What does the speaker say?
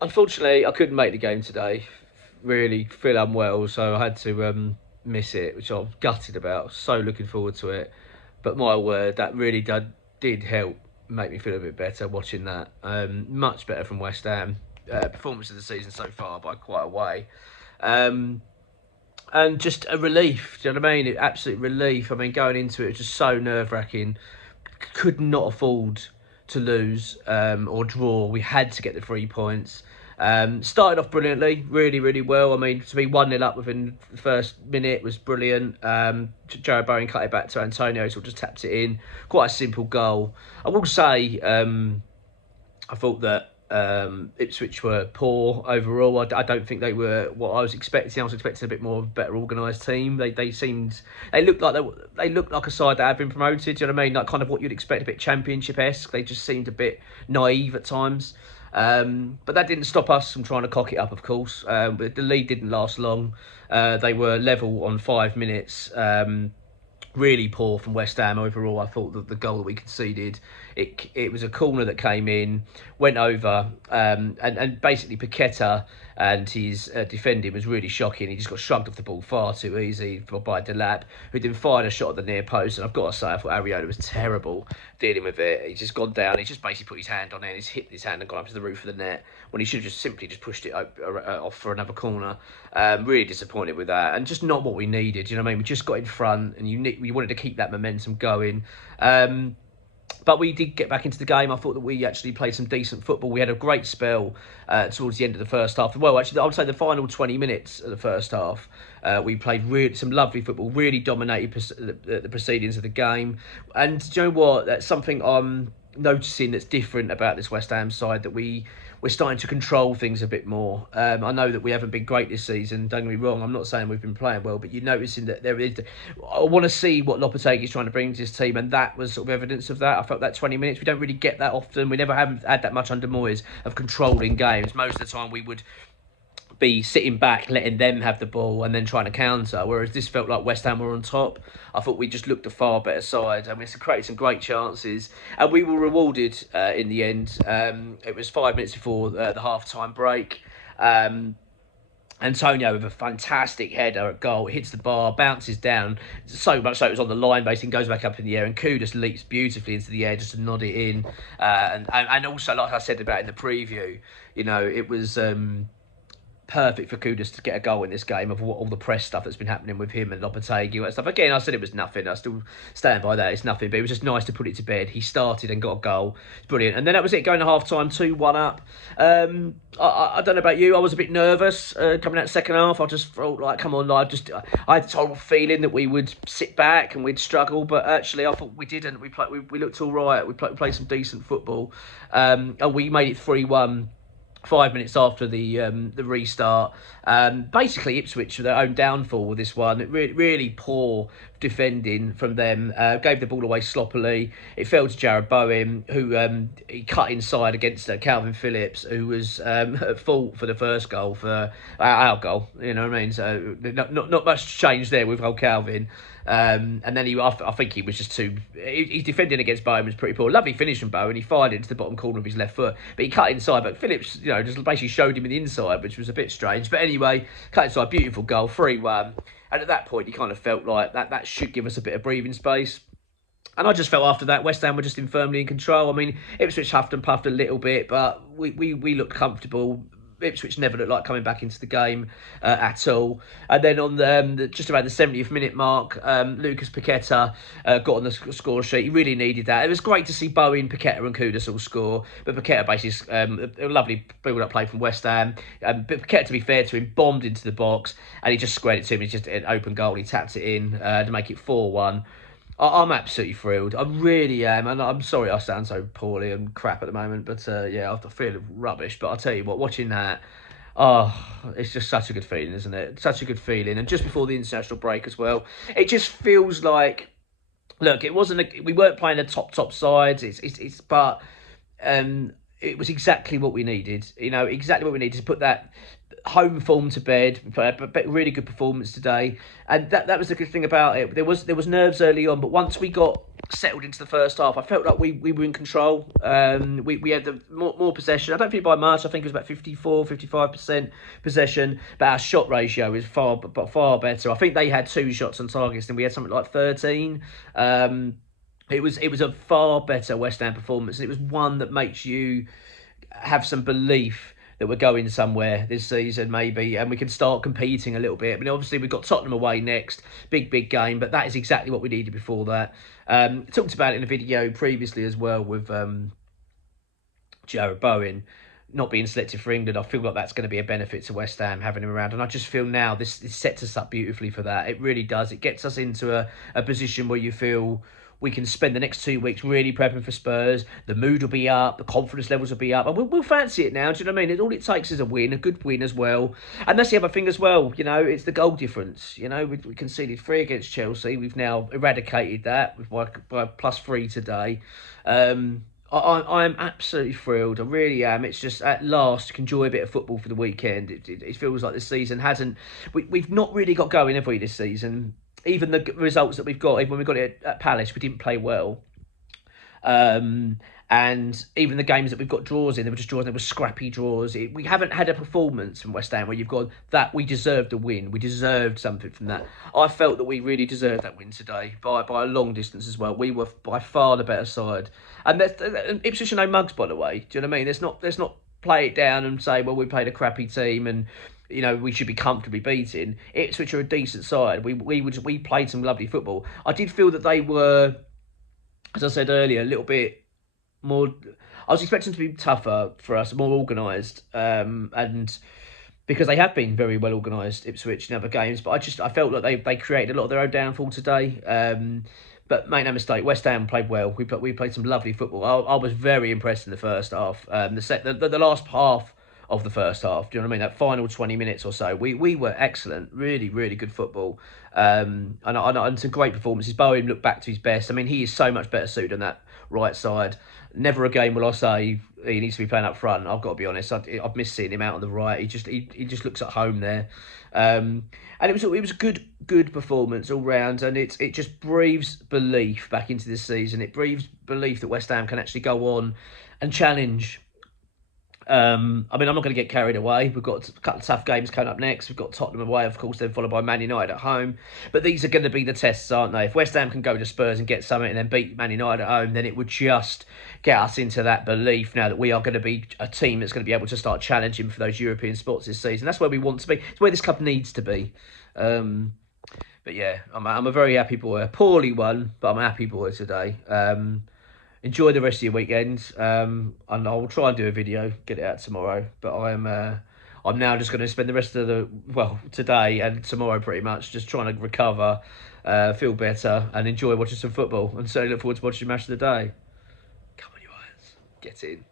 Unfortunately, I couldn't make the game today. Really feel unwell, so I had to miss it, which I'm gutted about. So looking forward to it. But my word, that really did help make me feel a bit better watching that. Much better from West Ham. Performance of the season so far by quite a way. Um, and just a relief. Do you know what I mean? Absolute relief. I mean, going into it was just so nerve wracking. Could not afford to lose or draw. We had to get the 3 points. Started off brilliantly, really, really well. I mean, to be 1-0 up within the first minute was brilliant. Jared Bowen cut it back to Antonio, so just tapped it in. Quite a simple goal. I will say, I thought that Ipswich were poor overall. I don't think they were what I was expecting. I was expecting a bit more of a better organised team. They looked like a side that had been promoted. Do you know what I mean? Like kind of what you'd expect, a bit Championship-esque. They just seemed a bit naive at times. But that didn't stop us from trying to cock it up, of course. But the lead didn't last long. They were level on 5 minutes. Really poor from West Ham overall. I thought that the goal that we conceded, it was a corner that came in, went over, and basically Paqueta and his defending was really shocking. He just got shrugged off the ball far too easy by Delap, who then fired a shot at the near post. And I've got to say, I thought Ariota was terrible dealing with it. He's just gone down. He's just basically put his hand on it. He's hit his hand and gone up to the roof of the net when he should have just simply just pushed it off for another corner. Really disappointed with that, and just not what we needed. You know what I mean? We just got in front, and we wanted to keep that momentum going. But we did get back into the game. I thought that we actually played some decent football. We had a great spell towards the end of the first half. Well, actually, I would say the final 20 minutes of the first half, we played some lovely football, really dominated the proceedings of the game. And do you know what? That's something I'm noticing that's different about this West Ham side, that we're starting to control things a bit more. I know that we haven't been great this season. Don't get me wrong. I'm not saying we've been playing well, but you're noticing that there is. I want to see what Lopetegui is trying to bring to this team, and that was sort of evidence of that. I felt that 20 minutes. We don't really get that often. We never have had that much under Moyes of controlling games. Most of the time, we would be sitting back, letting them have the ball, and then trying to counter. Whereas this felt like West Ham were on top. I thought we just looked a far better side, and we created some great chances, and we were rewarded in the end. It was 5 minutes before the half-time break. Antonio with a fantastic header at goal. It hits the bar, bounces down, so much so it was on the line, basically, goes back up in the air, and Kudus leaps beautifully into the air just to nod it in. And also, like I said about in the preview, it was perfect for Kudus to get a goal in this game of all the press stuff that's been happening with him and Lopetegui and stuff. Again, I said it was nothing. I still stand by that. It's nothing, but it was just nice to put it to bed. He started and got a goal. It's brilliant. And then that was it, going to half-time, 2-1 up. I don't know about you. I was a bit nervous coming out second half. I just felt like, come on, I had this horrible feeling that we would sit back and we'd struggle, but actually I thought we didn't. We looked all right. We played some decent football. And we made it 3-1. 5 minutes after the restart. Basically, Ipswich, their own downfall with this one. Really poor defending from them. Gave the ball away sloppily. It fell to Jared Bowen, who he cut inside against Calvin Phillips, who was at fault for the first goal, for our goal. You know what I mean? So not much change there with old Calvin. And then I think he was just too. His defending against Bowen was pretty poor. Lovely finish from Bowen. He fired it into the bottom corner of his left foot, but he cut inside. But Phillips, just basically showed him in the inside, which was a bit strange. But anyway, cut inside, beautiful goal, 3-1. And at that point, you kind of felt like that should give us a bit of breathing space. And I just felt after that, West Ham were just firmly in control. I mean, Ipswich huffed and puffed a little bit, but we looked comfortable. Ipswich never looked like coming back into the game at all. And then on just about the 70th minute mark, Lucas Paqueta got on the score sheet. He really needed that. It was great to see Bowen, Paqueta and Kudus all score. But Paqueta basically, a lovely build-up play from West Ham. But Paqueta, to be fair to him, bombed into the box. And he just squared it to him. It's just an open goal. He tapped it in to make it 4-1. I'm absolutely thrilled. I really am. And I'm sorry I sound so poorly and crap at the moment. But yeah, I feel rubbish. But I'll tell you what, watching that, it's just such a good feeling, isn't it? Such a good feeling. And just before the international break as well, it just feels like, look, we weren't playing the top sides. But it was exactly what we needed. You know, exactly what we needed to put that home form to bed. We put a really good performance today, and that was the good thing about it. There was nerves early on, but once we got settled into the first half, I felt like we were in control. We had the more possession. I don't think by much. I think it was about 55% possession, but our shot ratio is far better. I think they had 2 shots on targets, and we had something like 13. It was a far better West Ham performance, and it was one that makes you have some belief that we're going somewhere this season, maybe, and we can start competing a little bit. I mean, obviously, we've got Tottenham away next, big game, but that is exactly what we needed before that. Talked about it in a video previously as well with Jared Bowen not being selected for England. I feel like that's going to be a benefit to West Ham having him around, and I just feel now this sets us up beautifully for that. It really does. It gets us into a position where you feel we can spend the next 2 weeks really prepping for Spurs. The mood will be up, the confidence levels will be up, and we'll fancy it now. Do you know what I mean? All it takes is a win, a good win as well. And that's the other thing as well. You know, it's the goal difference. You know, we conceded 3 against Chelsea. We've now eradicated that by +3 today. I'm absolutely thrilled. I really am. It's just at last you can enjoy a bit of football for the weekend. It feels like this season hasn't. We've not really got going, have we, this season? Even the results that we've got, even when we got it at Palace, we didn't play well. And even the games that we've got draws in, they were just draws, they were scrappy draws. We haven't had a performance from West Ham where you've gone, that we deserved a win. We deserved something from that. I felt that we really deserved that win today by a long distance as well. We were by far the better side. And Ipswich are no mugs, by the way. Do you know what I mean? Let's not play it down and say, well, we played a crappy team and we should be comfortably beaten. Ipswich are a decent side. We played some lovely football. I did feel that they were, as I said earlier, a little bit more. I was expecting them to be tougher for us, more organised, and because they have been very well organised, Ipswich in other games. But I felt like they created a lot of their own downfall today. But make no mistake, West Ham played well. We played some lovely football. I was very impressed in the first half. The last half of the first half. Do you know what I mean? That final 20 minutes or so, we were excellent. Really, really good football. And some great performances. Bowen looked back to his best. I mean, he is so much better suited on that right side. Never again will I say he needs to be playing up front. I've got to be honest. I've missed seeing him out on the right. He just looks at home there. And it was a good performance all round, and it just breathes belief back into this season. It breathes belief that West Ham can actually go on and challenge. I mean, I'm not going to get carried away. We've got a couple of tough games coming up next. We've got Tottenham away, of course, then followed by Man United at home. But these are going to be the tests, aren't they? If West Ham can go to Spurs and get something and then beat Man United at home, then it would just get us into that belief now that we are going to be a team that's going to be able to start challenging for those European spots this season. That's where we want to be. It's where this club needs to be. But yeah, I'm a very happy boy. A poorly won, but I'm a happy boy today. Enjoy the rest of your weekend, and I'll try and do a video, get it out tomorrow. But I'm now just going to spend the rest of today and tomorrow pretty much just trying to recover, feel better, and enjoy watching some football. And certainly look forward to watching the match of the day. Come on, you Irons, get in.